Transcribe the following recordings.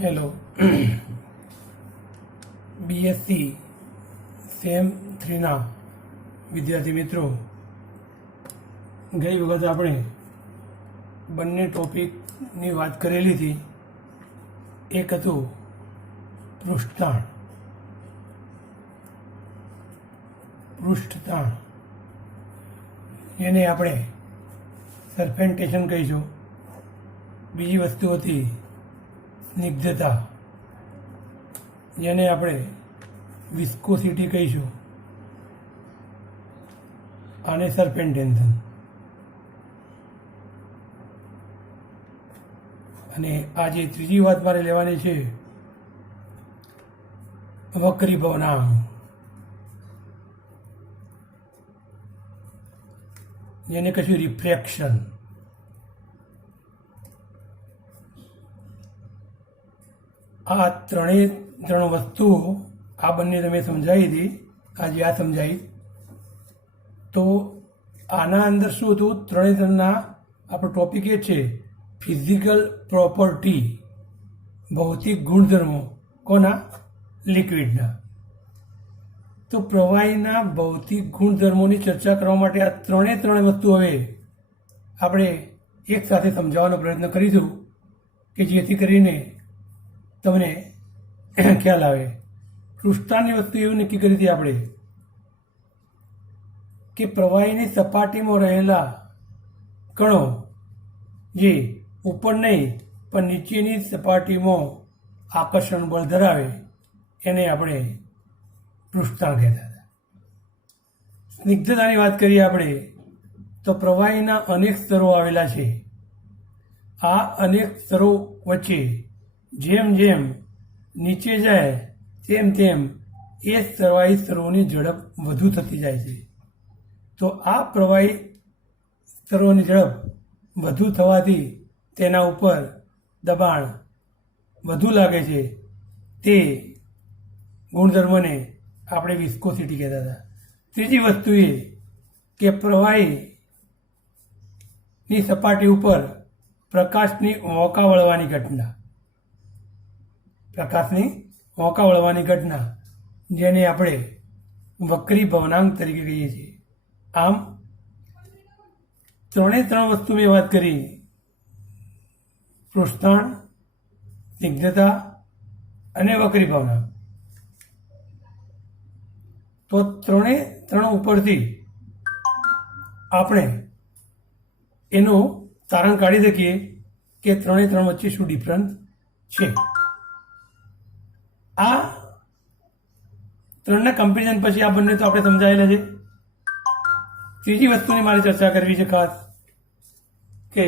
Hello BSc same 3ના વિદ્યાર્થી મિત્રો, ગઈ વખત આપણે બંને ટોપિકની વાત કરેલી હતી. એક હતું પૃષ્ઠતાણ, જેને આપણે સર્પેન્ટેશન કહીશું. બીજી વસ્તુ હતી સ્નિગ્ધતા, જેને આપણે વિસ્કોસિટી કહીશું, આને સર્પેન્ટેશન. અને આજે ત્રીજી વાત મારે લેવાની છે વક્રીભવનાંક, જેને કહીશું રિફ્રેક્શન. આ ત્રણ વસ્તુઓ, આ બંને તમે સમજાવી હતી, આજે આ સમજાવી. તો આના અંદર શું હતું? ત્રણના આપણો ટોપિક એ છે ફિઝિકલ પ્રોપર્ટી, ભૌતિક ગુણધર્મો. કોના? લિક્વિડના. તો પ્રવાહીના ભૌતિક ગુણધર્મોની ચર્ચા કરવા માટે આ ત્રણ વસ્તુ હવે આપણે એક સાથે સમજાવવાનો પ્રયત્ન કરીશું, કે જેથી કરીને તમને ખ્યાલ આવે. પૃષ્ઠતાણની વસ્તુ એવી નક્કી કરી હતી આપણે કે પ્રવાહીની સપાટીમાં રહેલા કણો જે ઉપર નહીં પણ નીચેની સપાટીમાં આકર્ષણ બળ ધરાવે એને આપણે પૃષ્ઠતાણ કહેતા હતા. સ્નિગ્ધતાની વાત કરીએ આપણે તો પ્રવાહીના અનેક સ્તરો આવેલા છે. આ અનેક સ્તરો વચ્ચે જેમ જેમ નીચે જાય તેમ એ પ્રવાહી સ્તરોની ઝડપ વધુ થતી જાય છે. તો આ પ્રવાહી સ્તરોની ઝડપ વધુ થવાથી તેના ઉપર દબાણ વધુ લાગે છે. તે ગુણધર્મને આપણે વિસ્કોસિટી કહેતા હતા. ત્રીજી વસ્તુ એ કે પ્રવાહીની સપાટી ઉપર પ્રકાશની ઓંકા વળવાની ઘટના, જેને આપણે વક્રીભવનાંક તરીકે કહીએ છીએ. આમ ત્રણ વસ્તુ મેં વાત કરી: પૃષ્ઠતાણ, સ્નિગ્ધતા અને વક્રીભવનાંક. તો ત્રણ ઉપરથી આપણે એનું તારણ કાઢી શકીએ કે ત્રણ વચ્ચે શું ડિફરન્સ છે. આ ત્રણના કમ્પેરિઝન પછી આ બંને તો આપણે સમજાયેલા છે. ત્રીજી વસ્તુની મારે ચર્ચા કરવી છે ખાસ, કે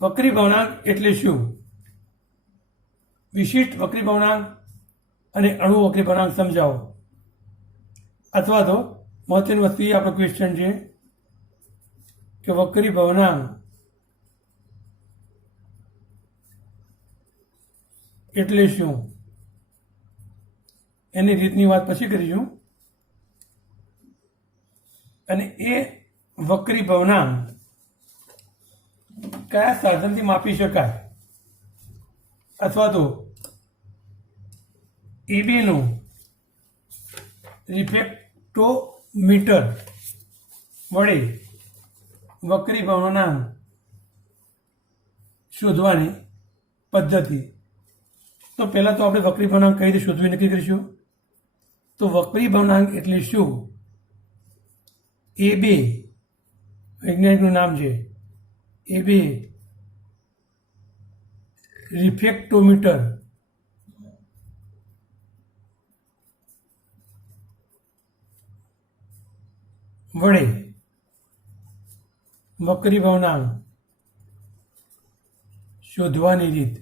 વક્રીભવનાંક એટલે શું. વિશિષ્ટ વક્રીભવનાંક અને અણુ વક્રીભવનાંક સમજાવો. અથવા તો મહત્વની વસ્તુ એ આપણો ક્વેશ્ચન છે કે વક્રીભવનાંક એટલે શું. એની રીતની વાત પછી કરીશું. અને એ વક્રીભવનાંક કયા સાધનથી માપી શકાય, અથવા તો એબીનું રિફ્રેક્ટોમીટર વડે વક્રીભવનાંક શોધવાની પદ્ધતિ. તો પહેલાં તો આપણે વક્રીભવનાંક કઈ રીતે શોધવી નક્કી કરીશું. તો વક્રીભવનાંક એટલે શું? એ બે વૈજ્ઞાનિકનું નામ છે, એ બે રિફ્રેક્ટોમીટર વડે વક્રીભવનાંક શોધવાની રીત.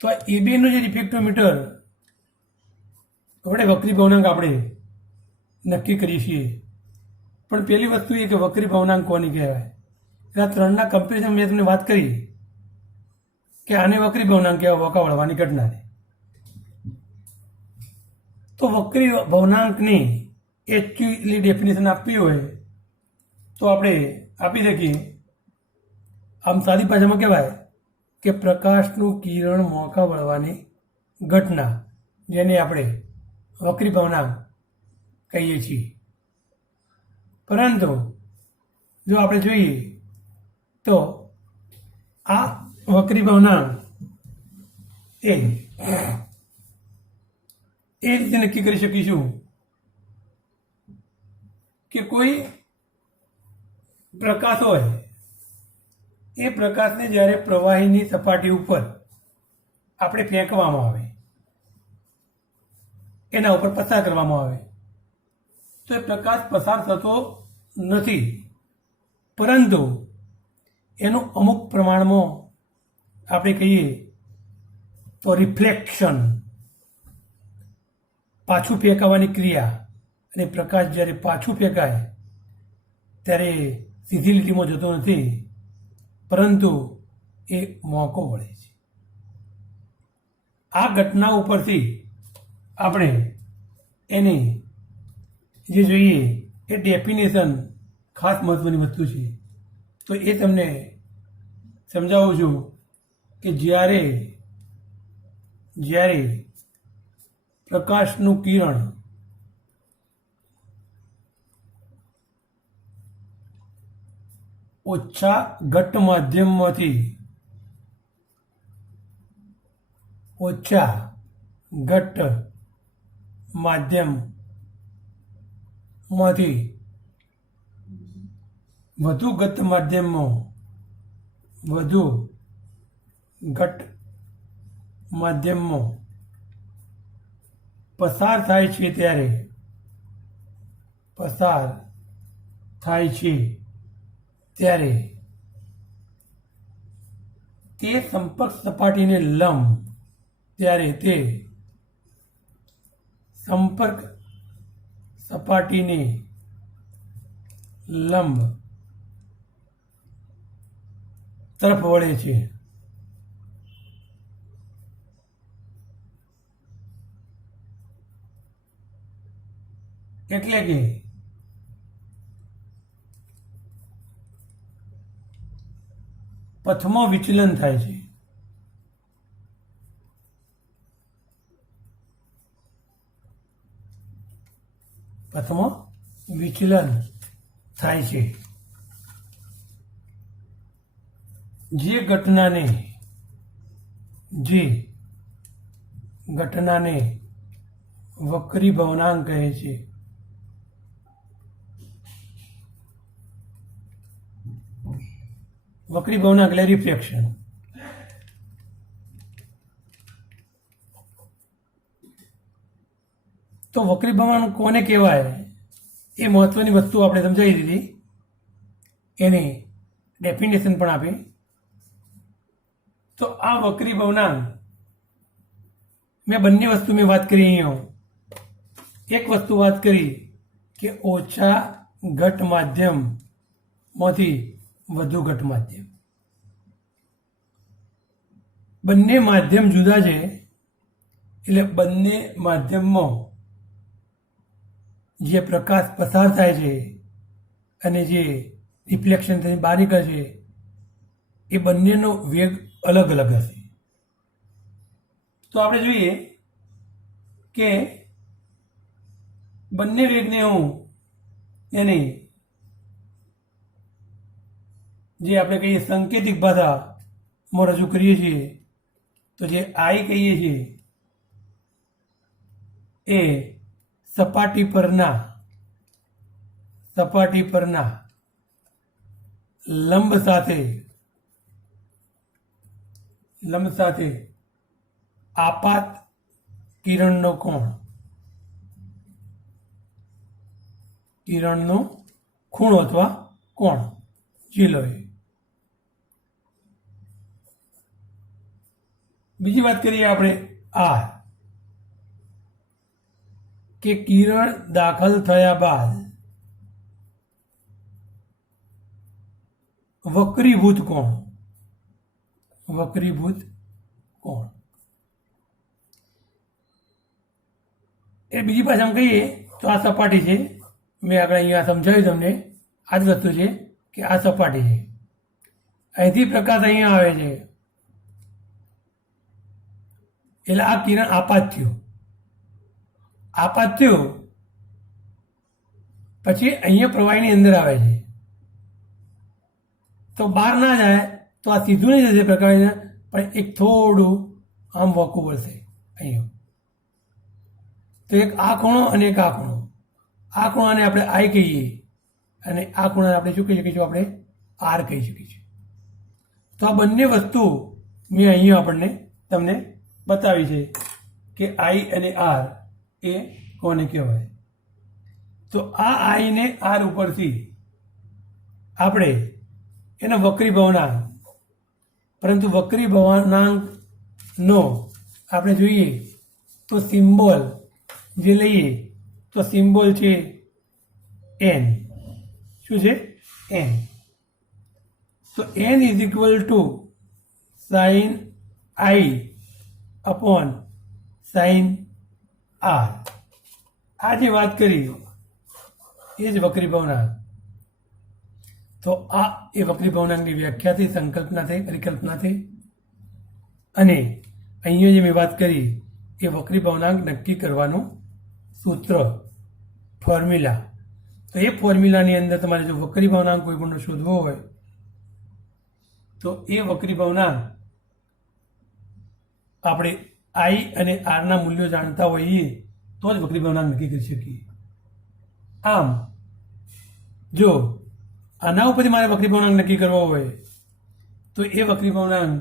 તો આ એબીનું જે રિફ્રેક્ટોમીટર વડે વક્રીભવનાંક આપણે નક્કી કરીએ છીએ. પણ પહેલી વસ્તુ એ કે વક્રીભવનાંક કોની કહેવાય. આ ત્રણના કમ્પેરિઝન મેં તમને વાત કરી કે આને વક્રીભવનાંક કહેવાય, ઓંકા વળવાની ઘટનાને. તો વક્રીભવનાંકની એકચ્યુઅલી ડેફિનેશન આપવી હોય તો આપણે આપી શકીએ, આમ સાદી ભાષામાં કહેવાય કે પ્રકાશનું કિરણ મોંકા વળવાની ઘટના, જેને આપણે વક્રીભવનાંક કહીએ છીએ. પરંતુ જો આપણે જોઈએ તો આ વક્રીભવનાંક એ રીતે નક્કી કરી શકીશું કે કોઈ પ્રકાશ હોય, એ પ્રકાશને જ્યારે પ્રવાહીની સપાટી ઉપર આપણે ફેંકવામાં આવે, એના ઉપર પસાર કરવામાં આવે, તો એ પ્રકાશ પસાર થતો નથી, પરંતુ એનું અમુક પ્રમાણમાં આપણે કહીએ તો રિફ્લેક્શન, પાછું ફેંકાવાની ક્રિયા, અને પ્રકાશ જ્યારે પાછું ફેંકાય ત્યારે સીધી લીટીમાં જતો નથી, પરંતુ એ મોંકો વળે છે. આ ઘટના ઉપરથી આપણે એની જે જોઈએ એ ડેફિનેશન ખાસ મહત્વની વસ્તુ છે. તો એ તમને સમજાવું છું કે જ્યારે પ્રકાશનું કિરણ ઓછા ઘટ્ટ માધ્યમમાંથી વધુ ઘટ્ટ માધ્યમમાં પસાર થાય છે ત્યારે તે સંપર્ક સપાટીને લંબ, તરફ વળે છે. એટલે કે પથમાં વિચલન થાય છે. જે ઘટનાને વક્રીભવનાંક કહે છે. વક્રીભવનાંક એટલે રિફ્લેક્શન. તો વક્રીભવનાંક કોને કહેવાય એ મહત્વની વસ્તુ આપણે સમજાવી દીધી, એની ડેફિનેશન પણ આપી. તો આ વક્રીભવનાંક બંને વસ્તુ વાત કરી. અહીંયા એક વસ્તુ વાત કરી કે ઓછા ઘટ્ટ માધ્યમમાંથી વધુ ઘટ્ટ માધ્યમ. બંને માધ્યમ જુદા છે, એટલે બંને માધ્યમમાં જે પ્રકાશ પસાર થાય છે અને જે રિફ્લેક્શન થઈને બહાર નીકળે છે, એ બંનેનો વેગ અલગ અલગ હશે. તો આપણે જોઈએ કે બંને વેગને હું એની જે આપણે કહીએ સંકેતિક ભાષામાં રજૂ કરીએ છીએ, તો જે આઈ કહીએ છીએ એ સપાટી પરના લંબ સાથે આપાત કિરણનો ખૂણો અથવા કોણ જે લો. બીજી વાત કરીએ આપણે આર, કે કિરણ દાખલ થયા બાદ વક્રીભૂત કોણ. એ બીજી ભાષામાં કહીએ તો આ સપાટી છે, મેં આગળ અહીંયા સમજાવ્યું તમને આ જ વસ્તુ છે કે આ સપાટી છે, અહીંથી પ્રકાશ અહીંયા આવે છે એટલે આ કિરણ આપાત થયું, પછી અહીંયા પ્રવાહીની અંદર આવે છે, તો બહાર ના જાય તો આ સીધું નહીં જશે પ્રકાશને, પણ એક થોડું આમ વળકું વળશે અહીંયા. તો એક આ ખૂણો અને એક આ ખૂણો, આ ખૂણાને આપણે આઈ કહીએ અને આ ખૂણાને આપણે શું કહી શકીશું? આપણે આર કહી શકીશું. તો આ બંને વસ્તુ મેં અહીંયા આપણને તમને બતાવી છે કે આઈ અને આર એ કોને કહેવાય. તો આ આઈ ને આર ઉપરથી આપણે એનો વક્રી ભવનાંક, પરંતુ વક્રી ભવનાંકનો આપણે જોઈએ તો સિમ્બોલ જે લઈએ તો સિમ્બોલ છે એન. શું છે? એન. તો N is equal to sine I upon sine R. આ જે વાત કરી એ જ વક્રી ભવનાંક. તો આ એ વક્રી ભવનાંકની વ્યાખ્યા થઈ, સંકલ્પના થઈ, પરિકલ્પના થઈ. અને અહીંયા જે મેં વાત કરી એ વક્રી ભવનાંક નક્કી કરવાનું સૂત્ર, ફોર્મ્યુલા. તો એ ફોર્મ્યુલાની અંદર તમારે જો વક્રી ભવનાંક કોઈ પણ શોધવો હોય તો એ વક્રી ભવનાંક આપણે આઈ અને આરના મૂલ્યો જાણતા હોઈએ તો જ વક્રી ભવનાંક નક્કી કરી શકીએ. આમ જો આના ઉપરથી મારે વક્રી ભવનાંક નક્કી કરવો હોય તો એ વક્રી ભવનાંક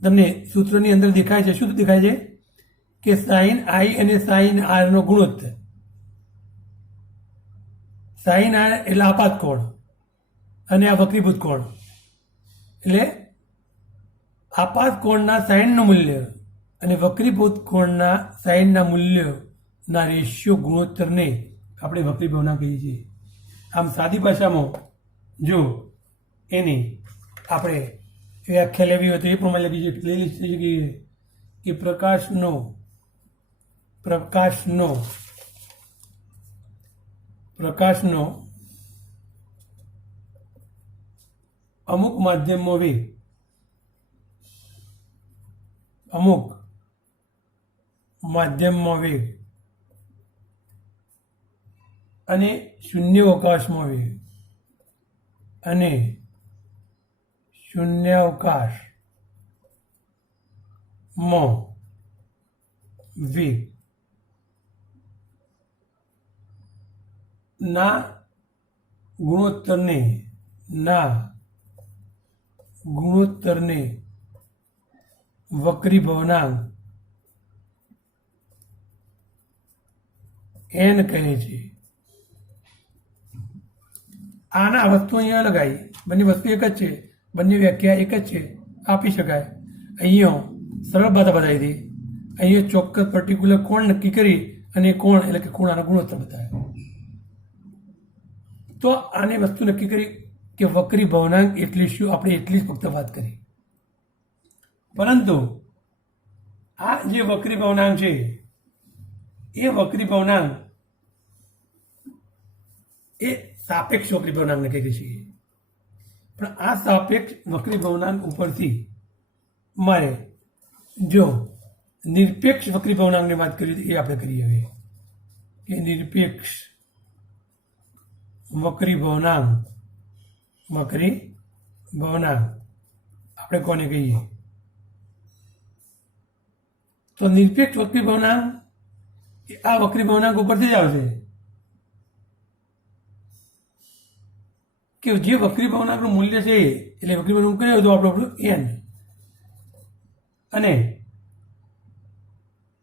તમને સૂત્રની અંદર દેખાય છે. શું દેખાય છે? કે સાઇન આઈ અને સાઇન આરનો ગુણોત્તર. સાઇન આર એટલે આપાત કોણ અને આ વક્રીભૂત કોણ, એટલે આપાત કોણના સાઇનનું મૂલ્ય અને વક્રીભૂત કોણના સાઇનના મૂલ્યના રેશિયો ગુણોત્તરને આપણે વક્રી ભવનાંક કહીએ છીએ. આમ સાદી ભાષામાં જો એની આપણે વ્યાખ્યા લેવી હોય તો એ પ્રમાણે લખી શકીએ કે પ્રકાશનો અમુક માધ્યમમાં વેગ અને શૂન્યાવકાશમાં વેગ અને શૂન્યાવકાશમાં વેગ ના ગુણોત્તરને વક્રી ભવનાંક એન કહે છે. આના વસ્તુ અહીંયા લગાવી, બંને વસ્તુ એક જ છે, બંને વ્યાખ્યા એક જ છે, આપી શકાય. અહીંયા સરળ બાબત બતાવી હતી, અહીંયા ચોક્કસ પર્ટિક્યુલર કોણ નક્કી કરી અને કોણ એટલે કે ખૂણાનો ગુણોત્તર બતાવ્યો. તો આને વસ્તુ નક્કી કરી કે વક્રી ભવનાંક એટલે શું, આપણે એટલી જ ફક્ત વાત કરી. પરંતુ આ જે વક્રી ભવનાંક છે એ વક્રી ભવનાંક એ સાપેક્ષ વક્રી ભવનાંકને કહીએ છીએ. પણ આ સાપેક્ષ વક્રી ભવનાંક ઉપરથી મારે જો નિરપેક્ષ વક્રી ભવનાંકની વાત કરીએ તો એ આપણે કરીએ હવે કે નિરપેક્ષ વક્રી ભવનાંક આપણે કોને કહીએ? તો નિરપેક્ષ વક્રી ભવનાંક આ વક્રી ભવનાંક ઉપરથી જ આવશે કે જે વક્રી ભવનાંકનું મૂલ્ય છે એટલે વક્રી ભવનાંક કયું હતું આપણું એન, અને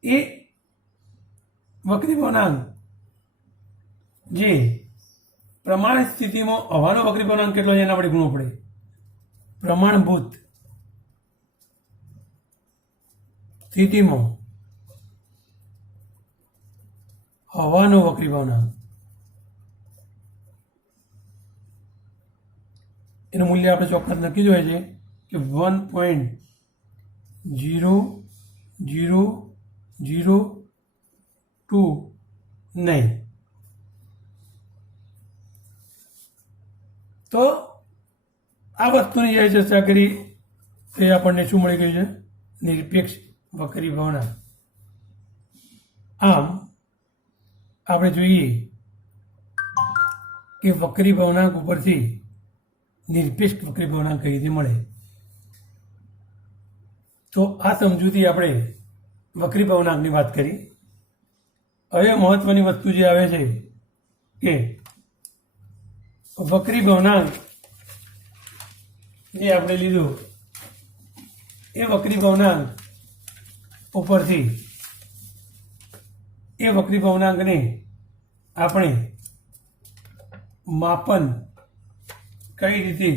એ વક્રી ભવનાંક જે પ્રમાણિત સ્થિતિમાં હવાનો વક્રી ભવનાંક કેટલો છે એના આપણે ગુણવો પડે. પ્રમાણભૂત સ્થિતિમાં હવાનો વક્રી ભવનાંક એનું મૂલ્ય આપણે ચોક્કસ નક્કી જ હોય છે કે 1.0002 નહીં. તો આ વસ્તુની જે ચર્ચા કરી તે આપણને શું મળી ગયું છે? નિરપેક્ષ વક્રી ભવનાંક. આમ આપણે જોઈએ કે વક્રી ભવનાંક ઉપરથી નિરપેક્ષ વક્રી ભવનાંક કઈ રીતે મળે. તો આ સમજૂતી આપણે વક્રી ભવનાંકની વાત કરી. હવે મહત્વની વસ્તુ જે આવે છે કે વક્રી ભવનાંક જે આપણે લીધું એ વક્રી ભવનાંક ઉપરથી એ વક્રી ભવનાંકને આપણે માપન કઈ રીતે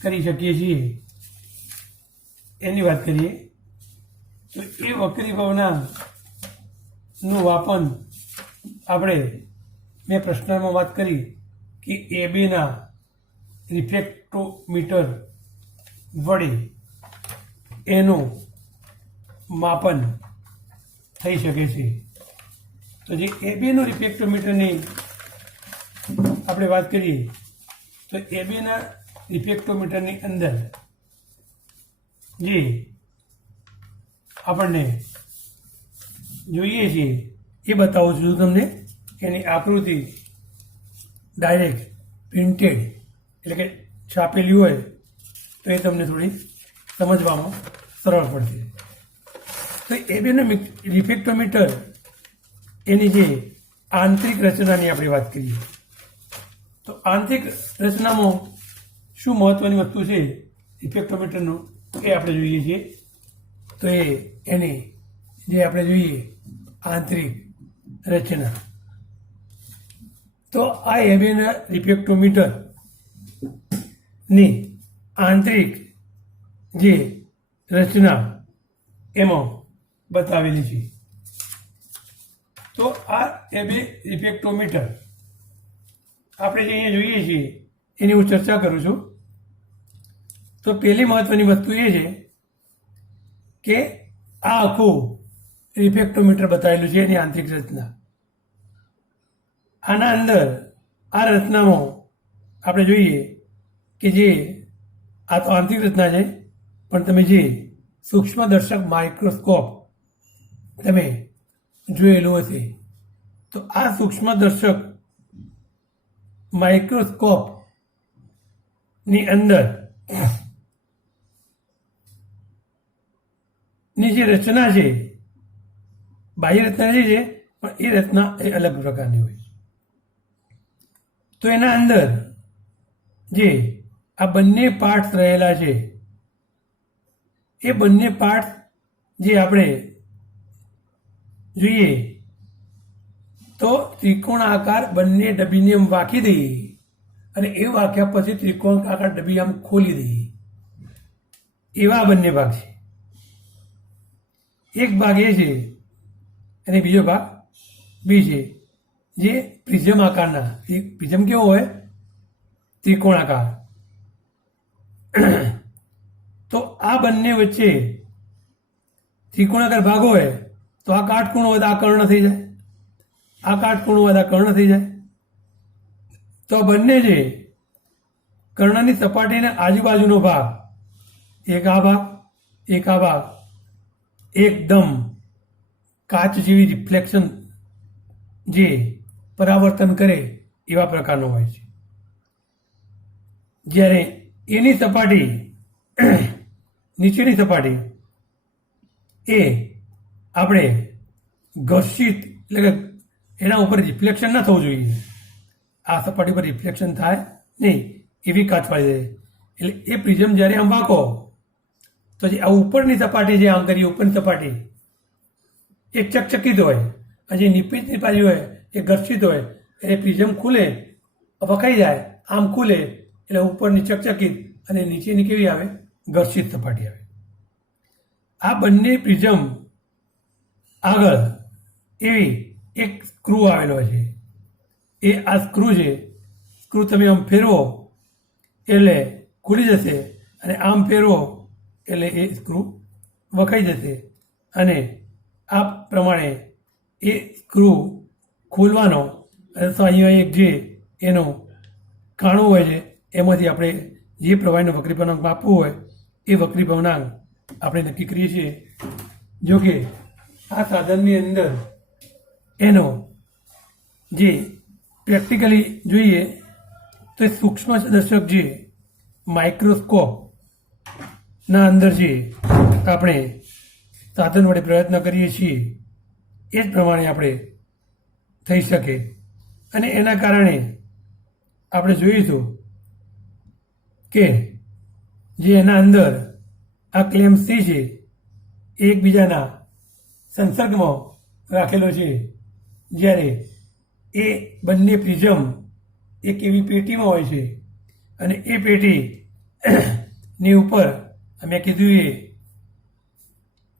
કરી શકીએ છીએ એની વાત કરીએ. તો એ વક્રી ભવનાંકનું માપન આપણે મેં પ્રશ્નમાં વાત કરી કે એબીના રિફ્રેક્ટોમીટર વડે એનું માપન થઈ શકે છે. તો જે એબીનું રિફ્રેક્ટોમીટરની આપણે વાત કરીએ તો એબીના રિફ્રેક્ટોમીટરની અંદર જે આપણને જોઈએ છીએ એ બતાવું છું તમને. એની આકૃતિ ડાયરેક્ટ પ્રિન્ટેડ એટલે કે છાપેલી હોય તો એ તમને થોડી સમજવામાં સરળ પડશે. તો એબીનું રિફ્રેક્ટોમીટર એની જે આંતરિક રચનાની આપણે વાત કરીએ તો આંતરિક રચનામાં શું મહત્વની વસ્તુ છે રિફ્રેક્ટોમીટરનું એ આપણે જોઈએ છીએ. તો એની જે આપણે જોઈએ આંતરિક રચના. તો આ એબીના રિફ્રેક્ટોમીટરની આંતરિક જે રચના એમાં બતાવેલી છે. તો આ એબી રિફ્રેક્ટોમીટર આપણે જે અહીંયા જોઈએ છીએ એની હું ચર્ચા કરું છું. તો પહેલી મહત્વની વસ્તુ એ છે કે આ આખું રિફ્રેક્ટોમીટર બતાવેલું છે એની આંતરિક રચના. આના અંદર આ રચનામાં આપણે જોઈએ કે જે આ તો આંતરિક રચના છે પણ તમે જે સૂક્ષ્મદર્શક માઇક્રોસ્કોપ તમે જોયેલું હશે તો આ સૂક્ષ્મદર્શક માઇક્રોસ્કોપની અંદર ની જે રચના છે બાહ્ય રચના જે છે પણ એ રચના એ અલગ પ્રકારની હોય છે. તો એના અંદર જે આ બંને પાર્ટ્સ રહેલા છે એ બંને પાર્ટ્સ જે આપણે જોઈએ તો ત્રિકોણાકાર બંને ડબ્બીને એમ વાંકી દઈએ અને એ વાંક્યા પછી ત્રિકોણાકાર ડબ્બી આમ ખોલી દઈએ એવા બંને ભાગ છે. એક ભાગ એ છે અને બીજો ભાગ બી છે જે પ્રિઝમ આકારના. પ્રિઝમ કેવો હોય? ત્રિકોણાકાર. તો આ બંને વચ્ચે ત્રિકોણાકાર ભાગ હોય તો આ કાટખૂણો હોય તો આ કર્ણ થઈ જાય, આ કાટખૂણો હોય તો આ કર્ણ થઈ જાય. તો આ બંને છે કર્ણની સપાટીના આજુબાજુનો ભાગ, એક આ ભાગ એક આ ભાગ એકદમ કાચ જેવી રિફ્લેક્શન જે પરાવર્તન કરે એવા પ્રકારનો હોય છે. જ્યારે એની સપાટી નીચેની સપાટી એ આપણે ઘર્ષિત એટલે કે એના ઉપર રિફ્લેક્શન ના થવું જોઈએ. આ સપાટી પર રિફ્લેક્શન થાય નહીં એવી કાચ પાડી દે. એટલે એ પ્રિઝમ જ્યારે આમ વાંકો તો જે આ ઉપરની સપાટી જે આમ કરીએ ઉપરની સપાટી એ ચકચકિત હોય અને જે નીચેની બાજુ હોય એ ઘર્ષિત હોય એટલે પ્રિઝમ ખુલે વખાઈ જાય આમ ખુલે એટલે ઉપરની ચકચકિત અને નીચેની કેવી આવે? ઘર્ષિત સપાટી આવે. આ બંને પ્રિઝમ આગળ એવી એક સ્ક્રૂ આવેલો છે. એ આ સ્ક્રૂ છે. સ્ક્રૂ તમે આમ ફેરવો એટલે ખુલી જશે અને આમ ફેરવો એટલે એ સ્ક્રૂ વખાઈ જશે અને આ પ્રમાણે એ સ્ક્રૂ ખોલવાનો અને તો અહીંયા એક જે એનો કાણું હોય છે એમાંથી આપણે જે પ્રવાહીનો વક્રી ભવનાંક માપવું હોય એ વક્રી ભવનાંક આપણે નક્કી કરીએ છીએ. જો કે આ સાધનની અંદર એનો જે પ્રેક્ટિકલી જોઈએ તો એ સૂક્ષ્મ દર્શક જે માઇક્રોસ્કોપના અંદર જે આપણે સાધન વડે પ્રયત્ન કરીએ છીએ એ જ પ્રમાણે આપણે થઈ શકે. અને એના કારણે આપણે જોઈશું કે જે એના અંદર આ ક્લેમ્પ સી છે એ એકબીજાના સંસર્ગમાં રાખેલો છે. જ્યારે એ બંને પ્રિઝમ એક એવી પેટીમાં હોય છે અને એ પેટીની ઉપર મેં કીધું એ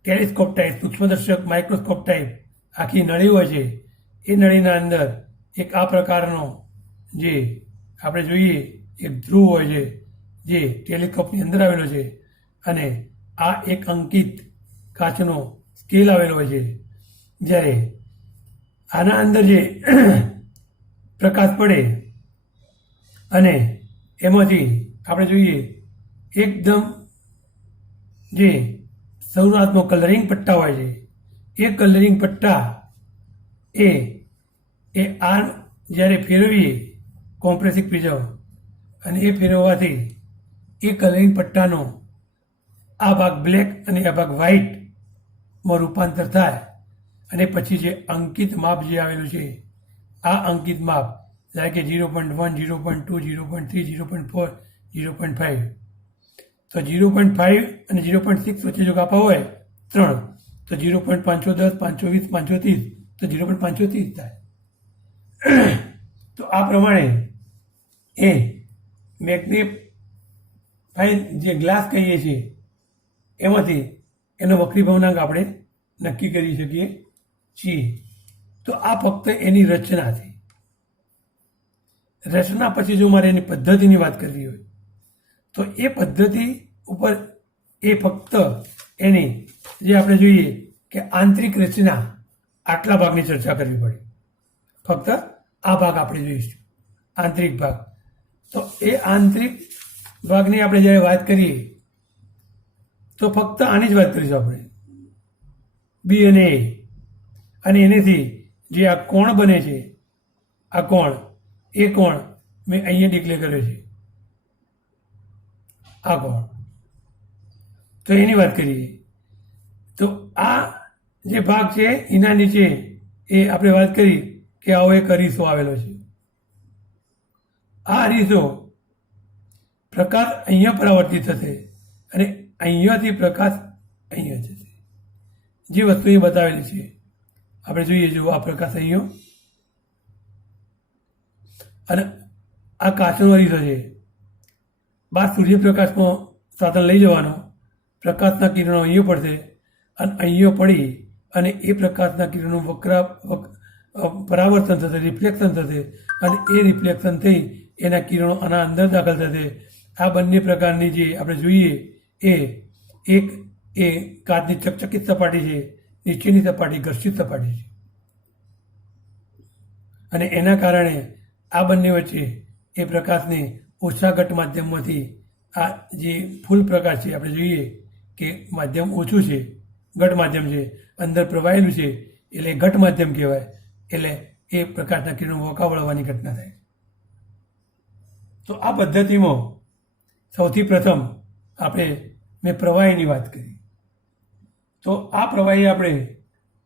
ટેલિસ્કોપ ટાઈપ સૂક્ષ્મદર્શક માઇક્રોસ્કોપ ટાઈપ આખી નળી હોય છે. એ નળીના અંદર એક આ પ્રકારનો જે આપણે જોઈએ એક ધ્રુવ હોય છે જે ટેલિસ્કોપની અંદર આવેલો છે અને આ એક અંકિત કાચનો સ્કેલ આવેલો હોય છે. જ્યારે આના અંદર જે પ્રકાશ પડે અને એમાંથી આપણે જોઈએ એકદમ જે શરૂઆતમાં કલરિંગ પટ્ટા હોય છે એ કલરિંગ પટ્ટા એ આ જ્યારે ફેરવીએ કોમ્પ્રેસિવ પ્રિઝમ અને એ ફેરવવાથી એ કલરિંગ પટ્ટાનો આ ભાગ બ્લેક અને આ ભાગ વ્હાઇટમાં રૂપાંતર થાય અને પછી જે અંકિત માપ જે આવેલું છે આ અંકિત માપ જ્યારે કે 0.1 0.2 0.3 0.4 0.5 તો 0.5 અને 0.6 વચ્ચે જો કાપા હોય 3 તો 0.510 520 530 તો 0.530 થાય. તો આ પ્રમાણે એ મેગ્નિફાઇંગ જે ગ્લાસ કહીએ છીએ એમાંથી એનો વક્રી ભવનાંક આપણે નક્કી કરી શકીએ છીએ. તો આ ફક્ત એની રચના છે. રચના પછી જો મારે એની પદ્ધતિની વાત કરવી હોય તો એ પદ્ધતિ ઉપર એ ફક્ત એની જે આપણે જોઈએ કે આંતરિક રચના આટલા ભાગની ચર્ચા કરવી પડે. ફક્ત આ ભાગ આપણે જોઈશું આંતરિક ભાગ. તો એ આંતરિક ભાગની આપણે જ્યારે વાત કરીએ તો ફક્ત આની જ વાત કરીશું આપણે બી અને એ. અને એનેથી જે આ કોણ બને છે આ કોણ એ કોણ મેં અહીંયા ડિક્લેર કર્યો છે આ કોણ. તો એની વાત કરીએ તો આ જે ભાગ છે એના નીચે એ આપણે વાત કરી કે આવો એક અરીસો આવેલો છે. આ અરીસો પ્રકાશ અહીંયા પરાવર્તિત થશે અને અહીંયાથી પ્રકાશ અહીંયા જશે. જે વસ્તુ એ બતાવેલી છે આપણે જોઈએ જો આ પ્રકાશ અહીંયા અને આ કાચનો અરીસો છે. બહાર સૂર્યપ્રકાશમાં સાધન લઈ જવાનો પ્રકાશના કિરણો અહીંયા પડશે અને અહીંયા પડી અને એ પ્રકાશના કિરણો પરાવર્તન થશે રિફ્લેક્શન થશે અને એ રિફ્લેક્શન થઈ એના કિરણો આના અંદર દાખલ થશે. આ બંને પ્રકારની જે આપણે જોઈએ એ એક એ કાચની ચકચકિત સપાટી છે નીચેની સપાટી ઘર્ષિત સપાટી છે અને એના કારણે આ બંને વચ્ચે એ પ્રકાશને ઓછા ઘટ માધ્યમમાંથી આ જે ફૂલ પ્રકાશ છે આપણે જોઈએ કે માધ્યમ ઓછું છે ઘટ માધ્યમ છે અંદર પ્રવાહેલું છે એટલે ઘટ માધ્યમ કહેવાય. એટલે એ પ્રકાશના કિરણો વોકા વળવાની ઘટના થાય. તો આ પદ્ધતિમાં સૌથી પ્રથમ આપણે મેં પ્રવાહીની વાત કરી. તો આ પ્રવાહી આપણે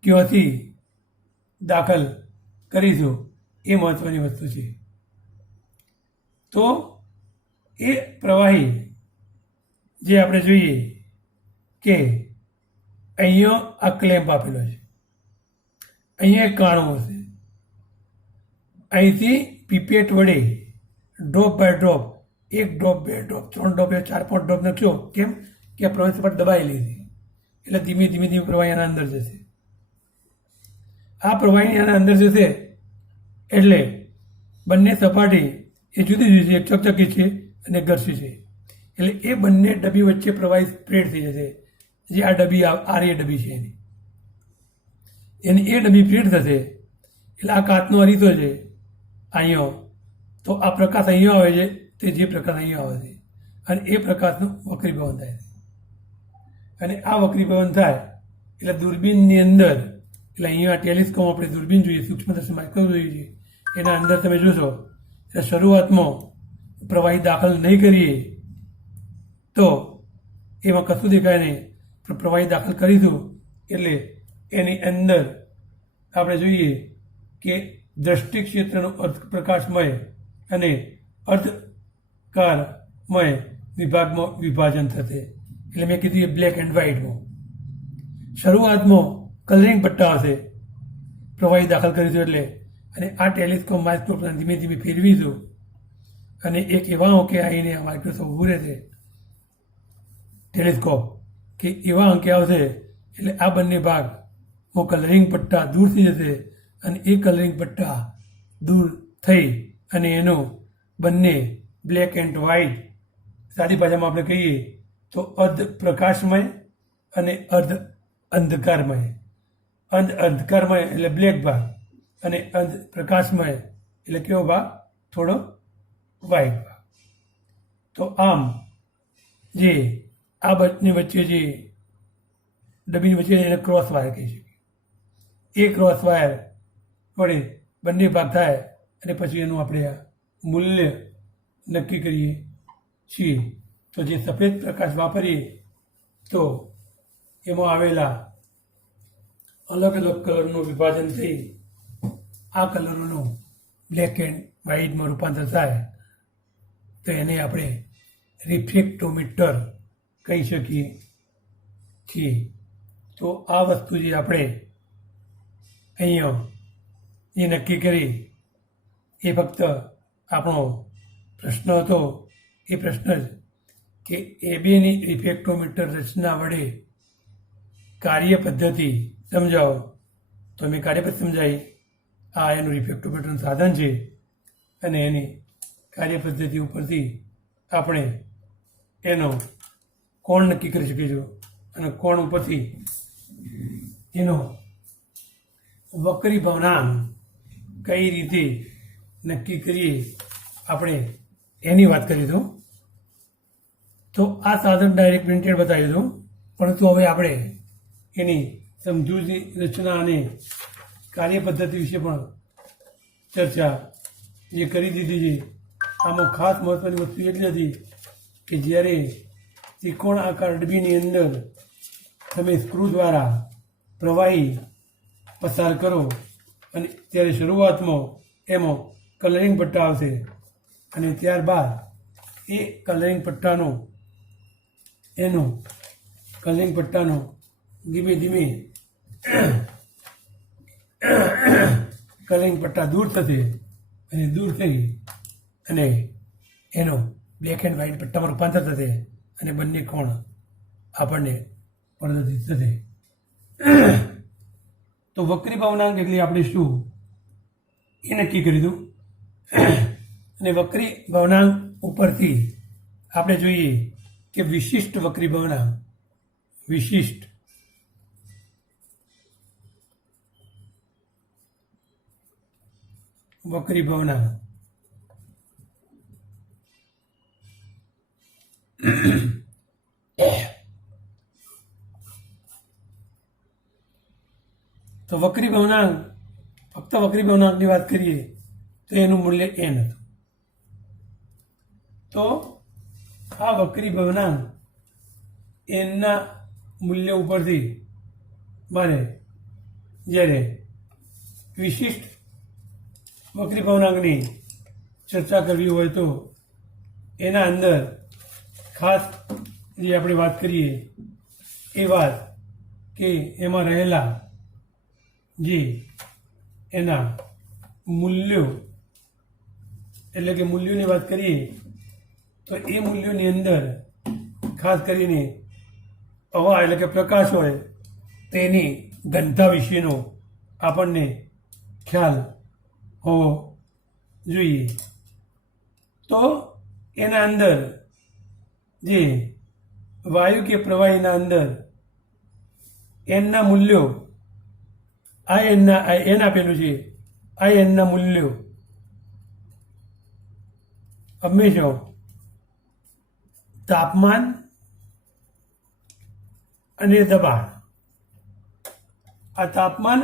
ક્યાંથી દાખલ કરીશું એ મહત્વની વસ્તુ છે. તો એ પ્રવાહી જે આપણે જોઈએ કે અહીંયા આ ક્લેમ્પ આપેલો છે અહીંયા એક કાણું હશે અહીંથી પીપેટ વડે drop by drop 1 drop 2 drop 3 drop 4 5 drop નાખ્યો કેમ કે આ પ્રવાહી સપાટી દબાઈ લીધી એટલે ધીમે ધીમે ધીમે પ્રવાહી આના અંદર જશે. આ પ્રવાહી આના અંદર જશે એટલે બંને સપાટી એ જુદી જુદી છે. એક ચકચકી છે અને ઘર્ષી છે એટલે એ બંને ડબ્બી વચ્ચે પ્રવાહી સ્પ્રેડ થઈ જશે. જે આ ડબ્બી આર એ ડબ્બી છે એની એ ડબ્બી સ્પ્રેડ થશે એટલે આ કાચનો અરીસો છે અહીંયા તો આ પ્રકાશ અહીંયા આવે છે તે જે પ્રકાશ અહીંયા આવે છે અને એ પ્રકાશનું વક્રીભવન થાય છે. અને આ વક્રીભવન થાય એટલે દૂરબીનની અંદર, એટલે અહીંયા ટેલિસ્કોપ આપણે દૂરબીન જોઈએ, સૂક્ષ્મદર્શક માઇક્રોસ્કોપ જોઈએ, એના અંદર તમે જોશો એટલે શરૂઆતમાં પ્રવાહી દાખલ નહીં કરીએ તો એમાં કશું દેખાય નહીં, પણ પ્રવાહી દાખલ કરીશું એટલે એની અંદર આપણે જોઈએ કે દ્રષ્ટિ ક્ષેત્રનું અર્ધપ્રકાશમય અને અર્ધકારમય વિભાગમાં વિભાજન થશે. એટલે મેં કીધું એ બ્લેક એન્ડ વ્હાઇટમાં શરૂઆતમાં કલરિંગ પટ્ટા હશે પ્રવાહી દાખલ કરીશું એટલે, અને આ ટેલિસ્કોપ માઇક્રોસ્કોપને ધીમે ધીમે ફેરવીશું અને એક એવા અંકે આવીને આ માઇક્રોસ્કોપ ઊભું રહેશે ટેલિસ્કોપ કે એવા અંકે આવશે એટલે આ બંને ભાગમાં કલરિંગ પટ્ટા દૂર થઈ જશે અને એ કલરિંગ પટ્ટા દૂર થઈ અને એનો બંને બ્લેક એન્ડ વ્હાઇટ, સાદી ભાષામાં આપણે કહીએ તો અર્ધ પ્રકાશમય અને અર્ધ અંધકારમય. અંધકારમય એટલે બ્લેક ભાગ અને અંધ પ્રકાશમય એટલે કેવો ભાગ? થોડો વ્હાઇટ ભાગ. તો આમ જે આ બંને વચ્ચે જે ડબ્બીની વચ્ચે એને ક્રોસ વાયર કહી શકીએ. એ ક્રોસ વાયર વડે બંને ભાગ થાય અને પછી એનું આપણે આ મૂલ્ય નક્કી કરીએ છીએ. તો જે સફેદ પ્રકાશ વાપરીએ તો એમાં આવેલા અલગ અલગ કલરનું વિભાજન થઈ આ કલરોનું બ્લેક એન્ડ વ્હાઇટમાં રૂપાંતર થાય તો એને આપણે રિફ્રેક્ટોમીટર કહી શકીએ છીએ. તો આ વસ્તુ જે આપણે અહીંયા જે નક્કી કરી એ ફક્ત આપણો પ્રશ્ન હતો. એ પ્રશ્ન જ કે એબીની રિફ્રેક્ટોમીટર રચના વડે કાર્ય પદ્ધતિ સમજાવો. તો મેં કાર્યપદ્ધતિ સમજાવી. આ એનું રિફ્રેક્ટોમીટરનું સાધન છે અને એની કાર્યપદ્ધતિ ઉપરથી આપણે એનો કોણ નક્કી કરી શકીશું અને કોણ ઉપરથી એનો વક્રીભવનાંક કઈ રીતે નક્કી કરીએ આપણે એની વાત કરીશું. તો આ સાધન ડાયરેક્ટ પ્રિન્ટેડ બતાવી દઉં, પરંતુ હવે આપણે એની સમજૂતી, રચના અને કાર્યપદ્ધતિ વિશે પણ ચર્ચા જે કરી દીધી છે. આમાં ખાસ મહત્ત્વની વસ્તુ એટલી હતી કે જ્યારે ત્રિકોણ આકાર ડબ્બીની અંદર તમે સ્ક્રૂ દ્વારા પ્રવાહી પસાર કરો અને ત્યારે શરૂઆતમાં એમાં કલરિંગ પટ્ટા આવશે અને ત્યારબાદ એ કલરિંગ પટ્ટાનો ધીમે ધીમે કલરિંગ પટ્ટા દૂર થશે અને દૂર થઈ અને એનો બ્લેક એન્ડ વ્હાઇટ પટ્ટામાં રૂપાંતર થશે અને બંને કોણ આપણને પ્રદર્શિત થશે. તો વક્રીભવનાંક એટલે આપણે શું એ નક્કી કરીશું અને વક્રીભવનાંક ઉપરથી આપણે જોઈએ કે વિશિષ્ટ વક્રીભવનાંક તો વક્રીભવનાંક, ફક્ત વક્રીભવનાંકની વાત કરીએ તો એનું મૂલ્ય n હતું. તો આ વક્રીભવનાંક એનના મૂલ્ય ઉપરથી મારે જ્યારે વિશિષ્ટ વક્રીભવનાંકની ચર્ચા કરવી હોય તો એના અંદર ખાસ જે આપણે વાત કરીએ એ વાત કે એમાં રહેલા જે એના મૂલ્યો, એટલે કે મૂલ્યોની વાત કરીએ તો એ મૂલ્યોની અંદર ખાસ કરીને હવા એટલે કે પ્રકાશ હોય તેની ઘનતા વિશેનો આપણને ખ્યાલ હોવો જોઈએ. તો એના અંદર જે વાયુ કે પ્રવાહીના અંદર એનના મૂલ્યો, એન આપેલું છે, આ એનના મૂલ્યો હંમેશા તાપમાન અને દબાણ, આ તાપમાન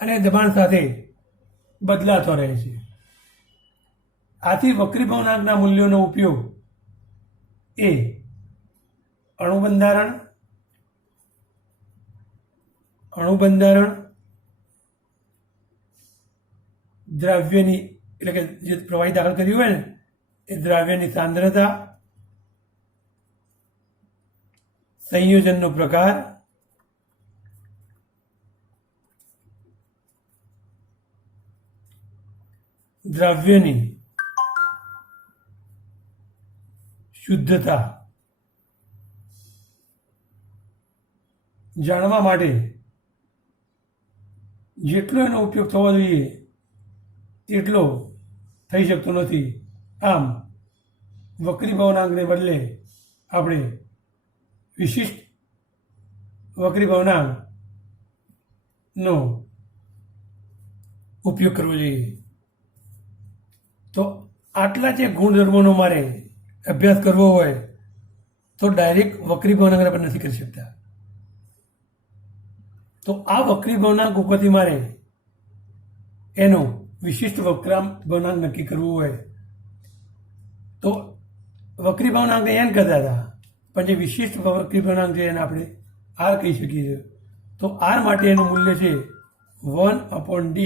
અને દબાણ સાથે બદલાતો રહે છે. આથી વક્રી ભવનાંકના મૂલ્યોનો ઉપયોગ એ અણુબંધારણ, દ્રવ્યની એટલે કે જે પ્રવાહી દાખલ કર્યું હોય ને એ દ્રવ્યની સાંદ્રતા, સંયોજનનો પ્રકાર, દ્રવ્યની શુદ્ધતા જાણવા માટે જેટલો એનો ઉપયોગ થવો જોઈએ તેટલો થઈ શકતો નથી. આમ વક્રી ભવનાંકને બદલે આપણે વિશિષ્ટ વક્રી ભવનાંકનો ઉપયોગ કરવો જોઈએ. તો આટલા જે ગુણધર્મોનો મારે અભ્યાસ કરવો હોય તો ડાયરેક્ટ વક્રી ભવનાંક આપણે નથી કરી શકતા. તો આ વક્રી ભવનાંક ઉપરથી મારે એનો વિશિષ્ટ ભવનાંક નક્કી કરવું હોય તો વક્રી ભવનાંકને એન કહેતા હતા, પણ જે વિશિષ્ટ વક્રી ભવનાંક છે એને આપણે આર કહી શકીએ છીએ. તો આર માટે એનું મૂલ્ય છે 1/d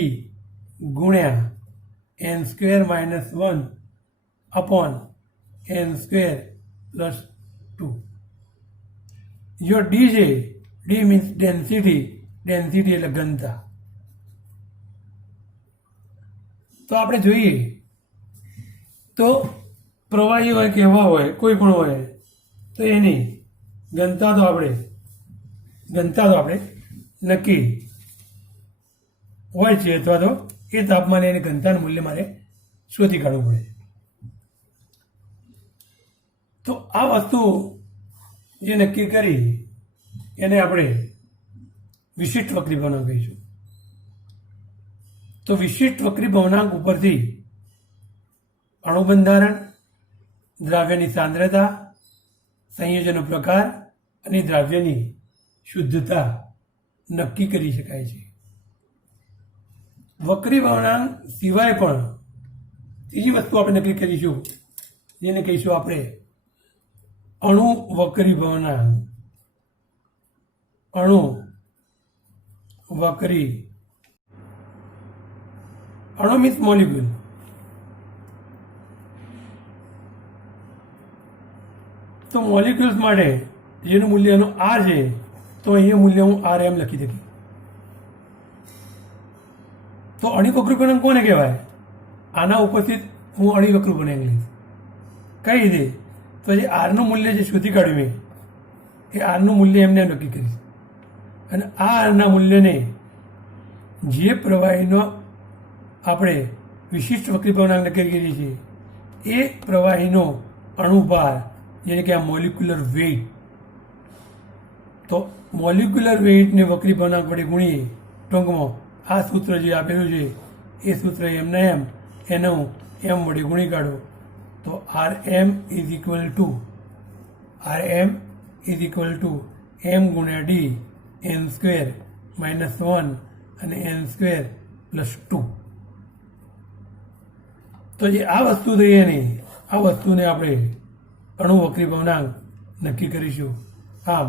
ગુણ્યા n² - 1/n² + 2. જો ડી છે, ડી મીન્સ ડેન્સિટી એટલે ઘનતા. તો આપણે જોઈએ તો પ્રવાહી હોય કે હવા હોય કોઈ પણ હોય તો એની ઘનતા તો આપણે નક્કી હોય છે, અથવા તો એ તાપમાને એની ઘનતાનું મૂલ્ય મારે શોધી કાઢવું પડે. તો આ વસ્તુ જે નક્કી કરી એને આપણે વિશિષ્ટ વક્રી ભવનાંક કહીશું. તો વિશિષ્ટ વક્રી ભવનાંક ઉપરથી અણુબંધારણ, દ્રવ્યની સાંદ્રતા, સંયોજનનો પ્રકાર અને દ્રવ્યની શુદ્ધતા નક્કી કરી શકાય છે. વક્રી ભવનાંક સિવાય પણ ત્રીજી વસ્તુ આપણે નક્કી કરીશું, જેને કહીશું આપણે અણુ વક્રી ભવનાંક. અણુ મીન્સ મોલિક્યુલ. તો મોલિક્યુલ્સ માટે જેનું મૂલ્ય એનું આર છે તો અહીંયા મૂલ્ય હું RM લખી શકીશ. તો અણુ વક્રી ભવનાંક કોને કહેવાય? આના ઉપરથી હું અણુ વક્રી ભવનાંક લઈશ. કઈ રીતે? તો જે આરનું મૂલ્ય જે શોધી કાઢ્યું મેં એ આરનું મૂલ્ય એમને નક્કી કરીશ, અને આ આરના મૂલ્યને જે પ્રવાહીનો આપણે વિશિષ્ટ વક્રી ભવનાંક નક્કી કરીએ છીએ એ પ્રવાહીનો અણુભાર, જેને કે આ મોલિક્યુલર વેઇટ. તો મોલિક્યુલર વેઇટને વક્રી ભવનાંક વડે ગુણીએ ટૂંકમાં આ સૂત્ર જે આપેલું છે એ સૂત્ર એમને એનો એમ વડે ગુણી કાઢો તો RM = m ગુણ્યા d n² - 1 અને n² + 2. તો જે આ વસ્તુ થઈ એની આ વસ્તુને આપણે અણુ વક્રી ભવનાંક નક્કી કરીશું. આમ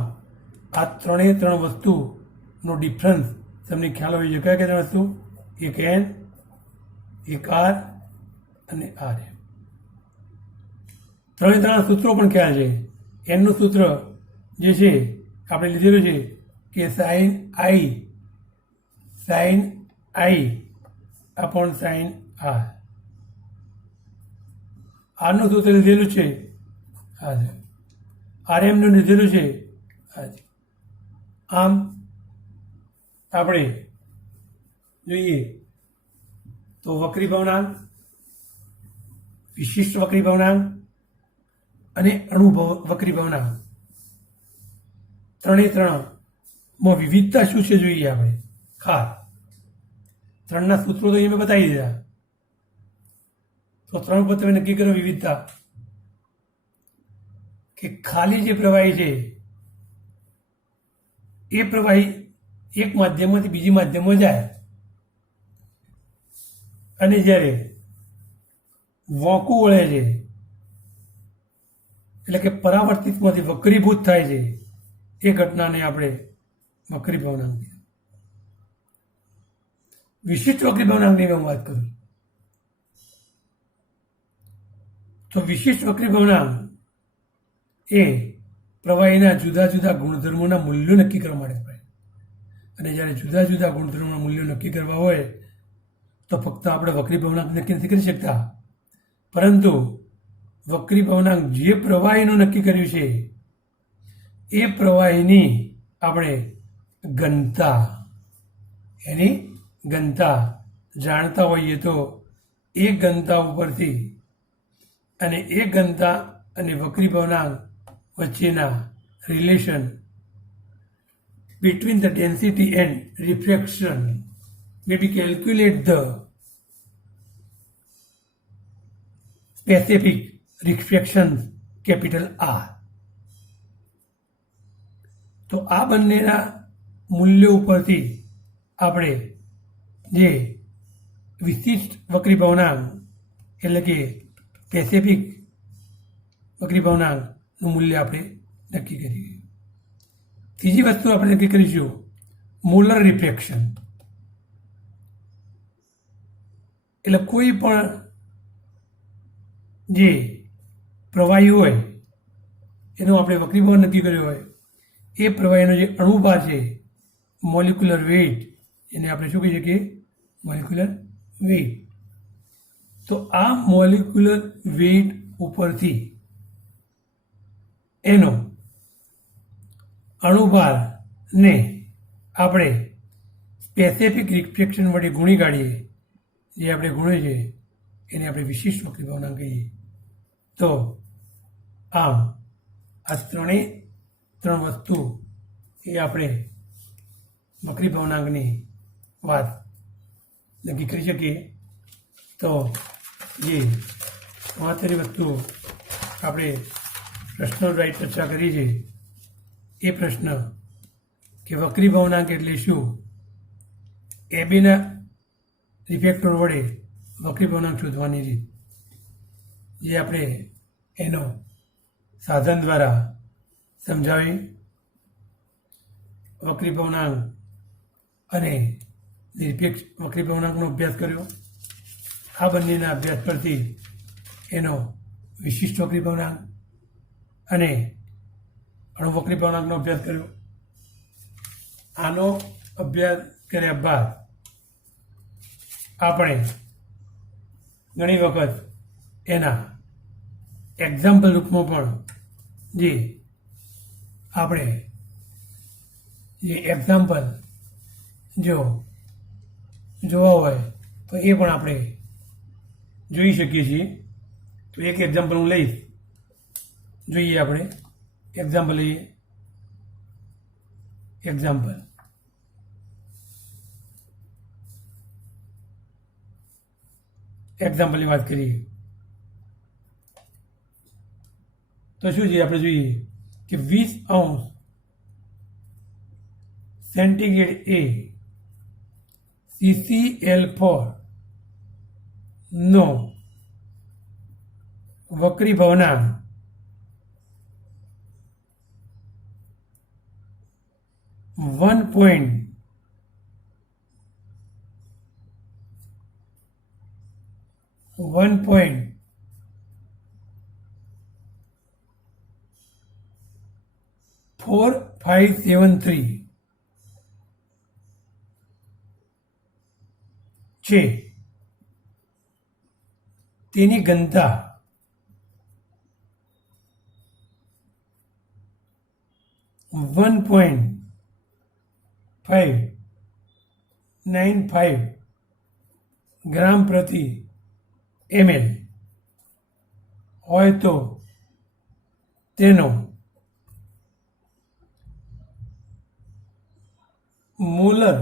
આ ત્રણ વસ્તુનો ડિફરન્સ તમને ખ્યાલ હોવી જોઈએ. કયા ત્રણ વસ્તુ? એક n, એક r અને RM. ત્રણ સૂત્રો પણ ખ્યાલ છે. એનનું સૂત્ર જે છે આપણે લીધેલું છે કે sin I upon sin R. આરનું સૂત્ર લીધેલું છે આ છે. RMનું લીધેલું છે આ છે. આમ આપણે જોઈએ તો વક્રી ભવનાંક, વિશિષ્ટ વક્રી ભવનાંક અને અણુ વક્રી ભવનાંક ત્રણમાં વિવિધતા શું છે જોઈએ આપણે. ખાસ ત્રણના સૂત્રો તો અહીંયા મેં બતાવી દીધા. તો 3 પર તમે નક્કી કરો વિવિધતા કે ખાલી જે પ્રવાહી છે એ પ્રવાહી એક માધ્યમમાંથી બીજી માધ્યમમાં જાય અને જ્યારે વોંકું વળે છે એટલે કે પરાવર્તિતમાંથી વક્રીભૂત થાય છે એ ઘટનાને આપણે વક્રી ભવનાંક કહીએ. વિશિષ્ટ વક્રી ભવનાંકની હું વાત કરું તો વિશિષ્ટ વક્રી ભવનાંક એ પ્રવાહીના જુદા જુદા ગુણધર્મોના મૂલ્યો નક્કી કરવા માટે પડે અને જ્યારે જુદા જુદા ગુણધર્મોના મૂલ્યો નક્કી કરવા હોય તો ફક્ત આપણે વક્રી ભવનાંક નક્કી નથી કરી શકતા, પરંતુ વક્રી ભવનાંક જે પ્રવાહીનું નક્કી કર્યું છે એ પ્રવાહીની આપણે એની ઘનતા જાણતા હોઈએ તો એ ઘનતા ઉપરથી અને એ ઘનતા અને વક્રી ભવનાંક વચ્ચેના relation between the density and refraction, maybe calculate the specific refraction capital R. તો આ બંનેના મૂલ્યો ઉપરથી આપણે જે વિશિષ્ટ વક્રી ભવનાંક એટલે કે સ્પેસિફિક વક્રી ભવનાંકનું મૂલ્ય આપણે નક્કી કરીએ. ત્રીજી વસ્તુ આપણે નક્કી કરીશું મોલર રિફ્રેક્શન. એટલે કોઈ પણ જે પ્રવાહી હોય એનો આપણે વક્રી ભવન નક્કી કર્યો હોય એ પ્રવાહીનો જે અણુભાર છે મોલિક્યુલર વેઇટ, એને આપણે શું કહી શકીએ? Molecular weight. તો આ મોલિક્યુલર વેઇટ ઉપરથી એનો અણુભારને આપણે સ્પેસિફિક રિફ્રેક્શન વડે ગુણી કાઢીએ, જે આપણે ગુણીએ છીએ એને આપણે વિશિષ્ટ વક્રી ભવનાંક કહીએ. તો આમ આ ત્રણ વસ્તુ એ આપણે વક્રી ભવનાંકની વાત નક્કી કરી શકીએ. તો જે મહત્વની વસ્તુ આપણે પ્રશ્નો દ્વારા ચર્ચા કરી છે એ પ્રશ્ન કે વક્રી ભવનાંક એટલે શું, એ બેના રિફેક્ટર વડે વક્રી ભવનાંક શોધવાની રીત, જે આપણે એનો સાધન દ્વારા સમજાવી વક્રી ભવનાંક અને નિરપેક્ષ વક્રી ભવનાંકનો અભ્યાસ કર્યો. આ બંનેના અભ્યાસ પરથી એનો વિશિષ્ટ વક્રી ભવનાંક અને અણુવક્રી ભવનાંકનો અભ્યાસ કર્યો. આનો અભ્યાસ કર્યા બાદ આપણે ઘણી વખત એના એક્ઝામ્પલ રૂપમાં પણ જે આપણે જે એક્ઝામ્પલ જો જોવા હોય તો એ પણ આપણે જોઈ શકીએ છીએ. તો એક એક્ઝામ્પલ હું લઈશ, જોઈએ આપણે એક્ઝામ્પલ લઈએ. એક્ઝામ્પલની વાત કરીએ તો શું છે? આપણે જોઈએ કે 20 અંશ સેન્ટીગ્રેડ એ CCl4 નો વક્રી ભવનાંક 1.4573 છે. તેની ઘનતા 1.595 ગ્રામ પ્રતિ ml હોય તો તેનો મોલર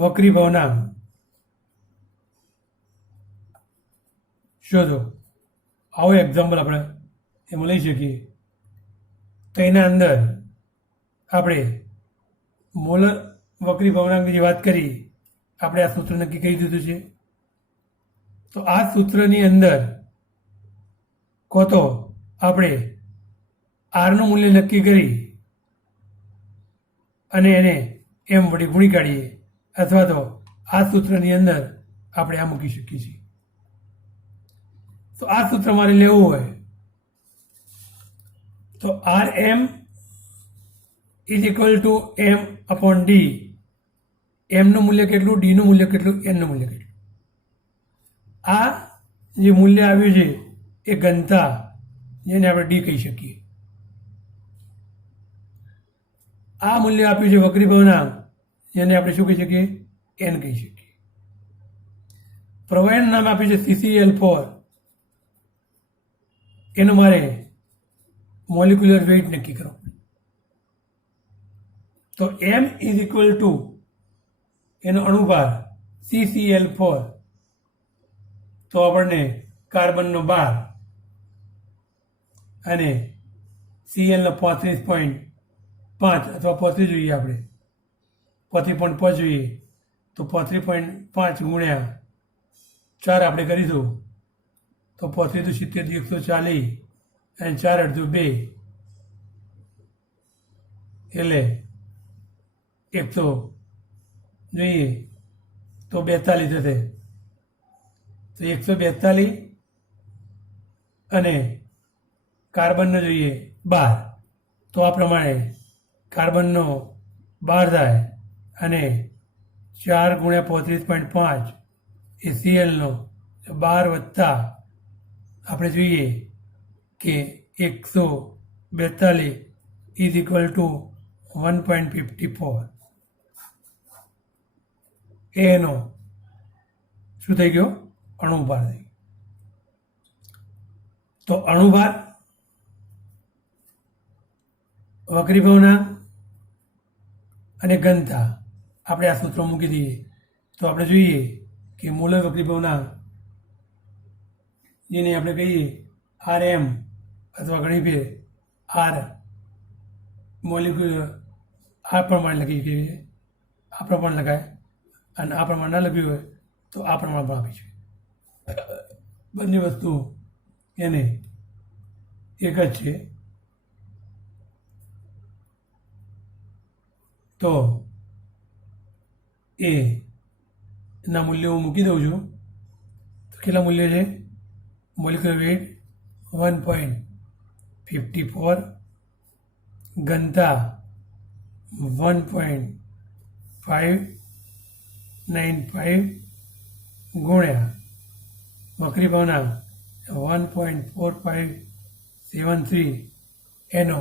વક્રી ભવનાંક શોધો. આવો એક્ઝામ્પલ આપણે એમાં લઈ શકીએ. તો એના અંદર આપણે મોલર વક્રી ભવનાંકની જે વાત કરી, આપણે આ સૂત્ર નક્કી કરી દીધું છે. તો આ સૂત્રની અંદર કો તો આપણે આરનું મૂલ્ય નક્કી કરી અને એને એમ વડે ગુણી કાઢીએ, અથવા તો આ સૂત્રની અંદર આપણે આ મૂકી શકીએ છીએ. તો આ સૂત્ર મારે લેવું હોય તો R M is equal to M upon D. એમનું મૂલ્ય કેટલું, ડીનું મૂલ્ય કેટલું, એનનું મૂલ્ય કેટલું. આ જે મૂલ્ય આવ્યું છે એ ઘનતા, જેને આપણે ડી કહી શકીએ. આ મૂલ્ય આપ્યું છે વક્રી ભવનાંક, જેને આપણે શું કહી શકીએ, એન કહી શકીએ. પ્રવાહીનું નામ આપ્યું છે CCl4. એનું મારે મોલિક્યુલર વેઇટ નક્કી કરવો. તો m ઇઝ ઇક્વલ ટુ એનો અણુભાર CCl4. તો આપણને કાર્બનનો 12 અને Clનો 35.5 અથવા 35 જોઈએ, આપણે 35.5 જોઈએ. તો 35.5 ગુણ્યા 4 આપણે કરીશું તો 35 70 140 અને 4 અડધું 2 એટલે 100 જોઈએ તો 42 થશે. તો 142 અને કાર્બનનો જોઈએ 12. તો આ પ્રમાણે કાર્બનનો 12 થાય અને 4 ગુણ્યા 35.5 એ Clનો 12 વત્તા આપણે જોઈએ કે 142 ઇઝ ઇક્વલ ટુ 1.54. એનો શું થઈ ગયો, અણુભાર થઈ ગયો. તો અણુભાર, વક્રી ભવનાંક અને ઘનતા આપણે આ સૂત્રો મૂકી દઈએ તો આપણે જોઈએ કે મોલર વક્રી ભવનાંક, જેને આપણે કહીએ RM અથવા ઘણી ફેર આર મોલિક્યુલર, આ પ્રમાણે લખી શકીએ, આ પ્રમાણે લખાય. અને આ પ્રમાણે ના લખ્યું હોય તો આ પ્રમાણે પણ આપી છે. બંને વસ્તુ એને એક જ છે. તો એ ના મૂલ્યો હું મૂકી દઉં છું. તો કેટલા મૂલ્ય છે? મોલિક્યુલર વેઇટ 1.54, ઘનતા 1.595 ગુણ્યા વક્રી ભવનાંક 1.4573 એનો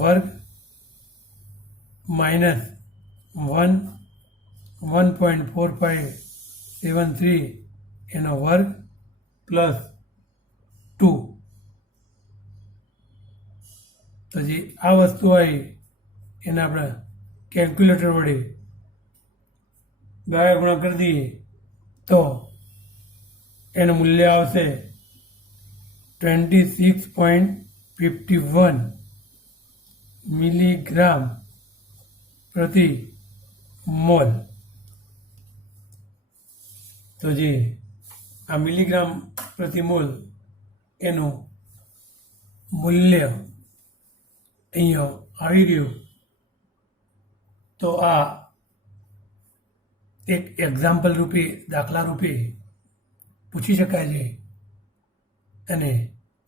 વર્ગ માઇનસ 1.4573 એનો વર્ગ પ્લસ 2. તો જે આ વસ્તુ આવી એને આપણે કેલ્ક્યુલેટર વડે ગાયા ગુણા કરી દઈએ તો એનું મૂલ્ય આવશે 26.51 મિલીગ્રામ પ્રતિ મોલ. તો જે આ મિલીગ્રામ પ્રતિ મોલ એનું મૂલ્ય અહીંયા આવી ગયું. તો આ એક એક્ઝામ્પલ રૂપે, દાખલા રૂપે પૂછી શકાય છે અને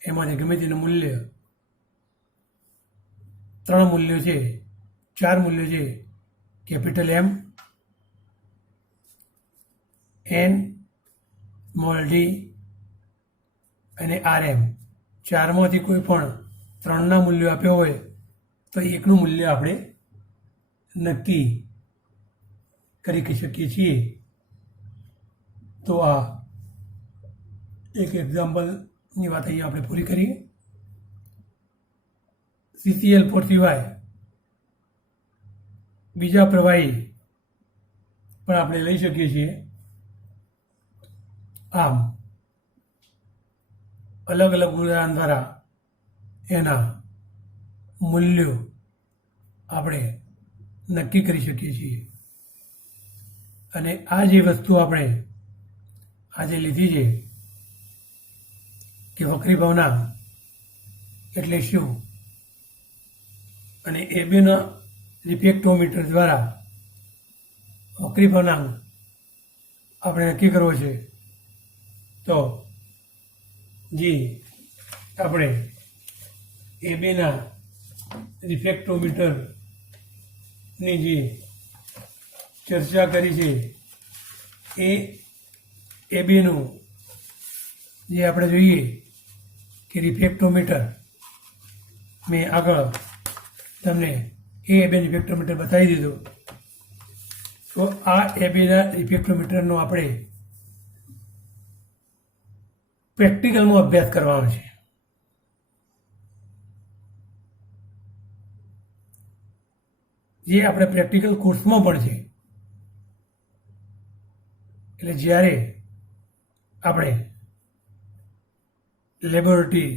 એમાંથી ગમે તેનું મૂલ્ય 3 મૂલ્યો છે, 4 મૂલ્યો છે. Capital M, N, small D અને RM. 4માંથી કોઈ પણ 3ના મૂલ્યો આપ્યો હોય તો એકનું મૂલ્ય આપણે નક્કી કરી શકીએ છીએ. તો આ એક એક્ઝામ્પલની વાત અહીંયા આપણે પૂરી કરીએ. CCl4 સિવાય બીજા પ્રવાહી પણ આપણે લઈ શકીએ છીએ. આમ અલગ અલગ ઉદાહરણ દ્વારા એના મૂલ્યો આપણે નક્કી કરી શકીએ છીએ. અને આ જે વસ્તુ આપણે આજે લીધી છે કે વક્રી ભવનાંક એટલે શું, અને એ બેના રિફ્રેક્ટોમીટર દ્વારા વક્રી ભવનાંક આપણે નક્કી કરવો છે. તો જે આપણે એ બેના રિફ્રેક્ટોમીટરની જે ચર્ચા કરી છે એ બેનું જે આપણે જોઈએ કે રિફ્રેક્ટોમીટર મેં આગળ તમને એ બેન રિફ્રેક્ટોમીટર બતાવી દીધું. તો આ એ બેના રિફ્રેક્ટોમીટરનો આપણે પ્રેક્ટિકલમાં અભ્યાસ કરવાનો છે. જે આપણે પ્રેક્ટિકલ કોર્સમાં પણ છે. એટલે જ્યારે આપણે લેબોરેટરી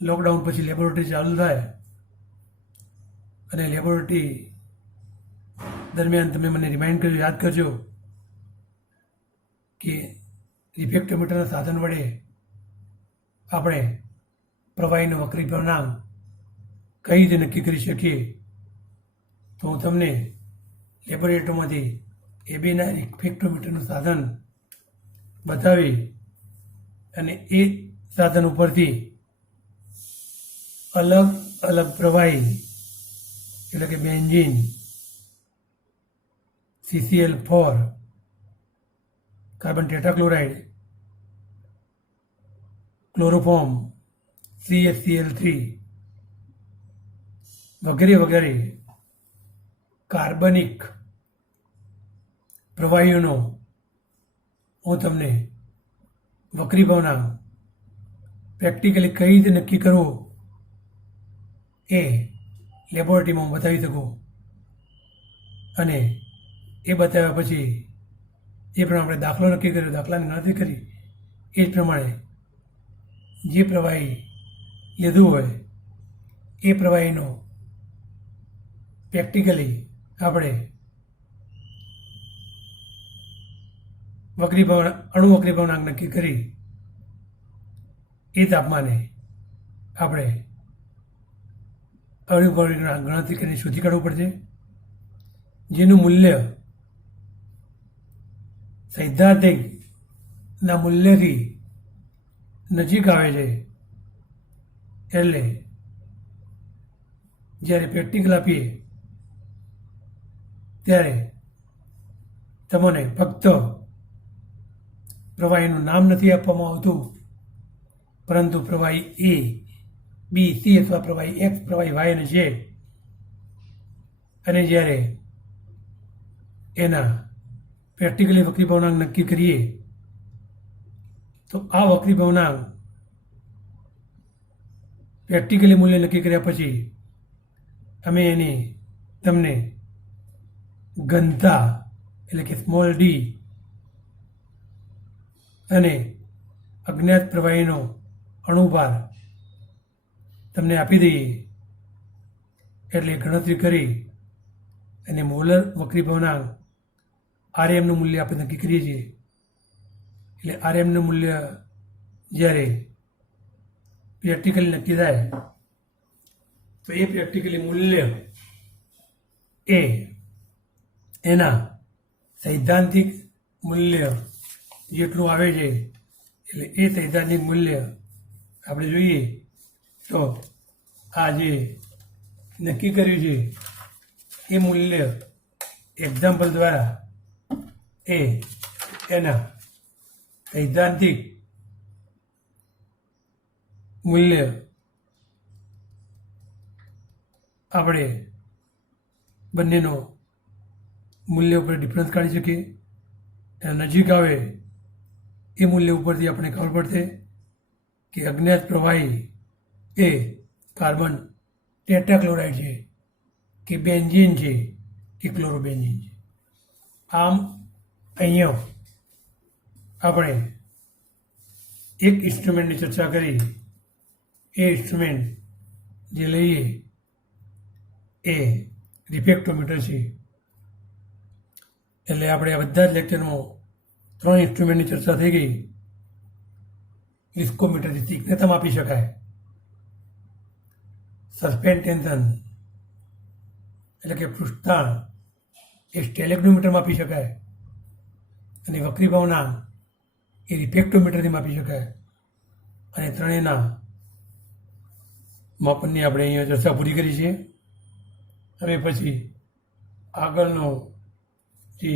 લોકડાઉન પછી લેબોરેટરી ચાલુ થાય અને લેબોરેટરી દરમિયાન તમે મને રિમાઇન્ડ કરજો, યાદ કરજો કે રિફ્રેક્ટોમીટરના સાધન વડે આપણે પ્રવાહીનો વક્રી ભવનાંક કઈ રીતે નક્કી કરી શકીએ. તો હું તમને લેબોરેટરીમાંથી એ બેના રિફ્રેક્ટોમીટરનું સાધન બતાવી અને એ સાધન ઉપરથી અલગ અલગ પ્રવાહી એટલે કે benzene, CCl4, carbon tetrachloride, chloroform, CaCl3 વગેરે વગેરે કાર્બનિક પ્રવાહીઓનો હું તમને વક્રી ભવનાંક પ્રેક્ટિકલી કઈ રીતે નક્કી કરવું એ લેબોરેટરીમાં હું બતાવી શકું. અને એ બતાવ્યા પછી જે પ્રમાણે આપણે દાખલો નક્કી કર્યો, દાખલાની ગણતરી કરી, એ જ પ્રમાણે જે પ્રવાહી લીધું હોય એ પ્રવાહીનો પ્રેક્ટિકલી આપણે અણુ વક્રી ભવનાંક નક્કી કરી એ તાપમાને આપણે અણુ ગણતરી કરીને શોધી કાઢવું પડશે. જેનું મૂલ્ય સૈદ્ધાંતિકના મૂલ્યથી નજીક આવે છે. એટલે જ્યારે પ્રેક્ટિકલ આપીએ ત્યારે તમને ફક્ત પ્રવાહીનું નામ નથી આપવામાં આવતું, પરંતુ પ્રવાહી A, B, C અથવા પ્રવાહી X, પ્રવાહી Y અને Z, અને જ્યારે એના પ્રેક્ટિકલી વક્રી ભવનાંક નક્કી કરીએ તો આ વક્રી ભવનાંક પ્રેક્ટિકલી મૂલ્ય નક્કી કર્યા પછી અમે એની તમને ઘનતા એટલે કે સ્મોલ d અને અજ્ઞાત પ્રવાહીનો અણુભાર તમને આપી દઈએ. એટલે ગણતરી કરી અને મોલર વક્રી ભવનાંક આરએમનું મૂલ્ય આપણે નક્કી કરીએ છીએ. એટલે આરએમનું મૂલ્ય જ્યારે પ્રેક્ટિકલી નક્કી થાય તો એ પ્રેક્ટિકલી મૂલ્ય એ એના સૈદ્ધાંતિક મૂલ્ય જેટલું આવે છે. એટલે એ સૈદ્ધાંતિક મૂલ્ય આપણે જોઈએ તો આ જે નક્કી કર્યું છે એ મૂલ્ય એક્ઝામ્પલ દ્વારા એ એના સૈદ્ધાંતિક મૂલ્ય આપણે બંનેનો મૂલ્ય ઉપર ડિફરન્સ કાઢી શકીએ. એના નજીક આવે એ મૂલ્ય ઉપરથી આપણે ખબર પડશે કે અજ્ઞાત પ્રવાહી એ કાર્બન ટેટ્રાક્લોરાઇડ છે કે બેન્ઝીન છે કે ક્લોરોબેન્ઝીન છે. આમ અહીંયા આપણે એક ઇન્સ્ટ્રુમેન્ટની ચર્ચા કરી. એ ઇન્સ્ટ્રુમેન્ટ જે લઈએ એ રિફ્રેક્ટોમીટર છે. એટલે આપણે આ બધા જ લેક્ચરમાં 3 ઇન્સ્ટ્રુમેન્ટની ચર્ચા થઈ ગઈ. વિસ્કોમીટરથી તીક્ષ્ણતા માપી શકાય, સરફેસ ટેન્શન એટલે કે પૃષ્ઠતાણ એ સ્ટેલેગ્નોમીટર માપી શકાય, અને વક્રીભાવના એ રિફ્રેક્ટોમીટરથી માપી શકાય. અને ત્રણેયના માપનની આપણે અહીંયા ચર્ચા પૂરી કરી છે. હવે પછી આગળનો જે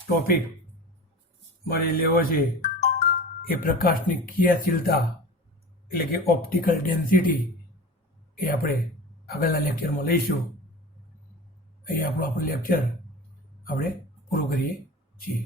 ટોપિક મારે લેવો છે એ પ્રકાશની ક્રિયાશીલતા એટલે કે ઓપ્ટિકલ ડેન્સિટી એ આપણે આગળના લેક્ચરમાં લઈશું. અહીં આપણું લેક્ચર આપણે પૂરું કરીએ છીએ.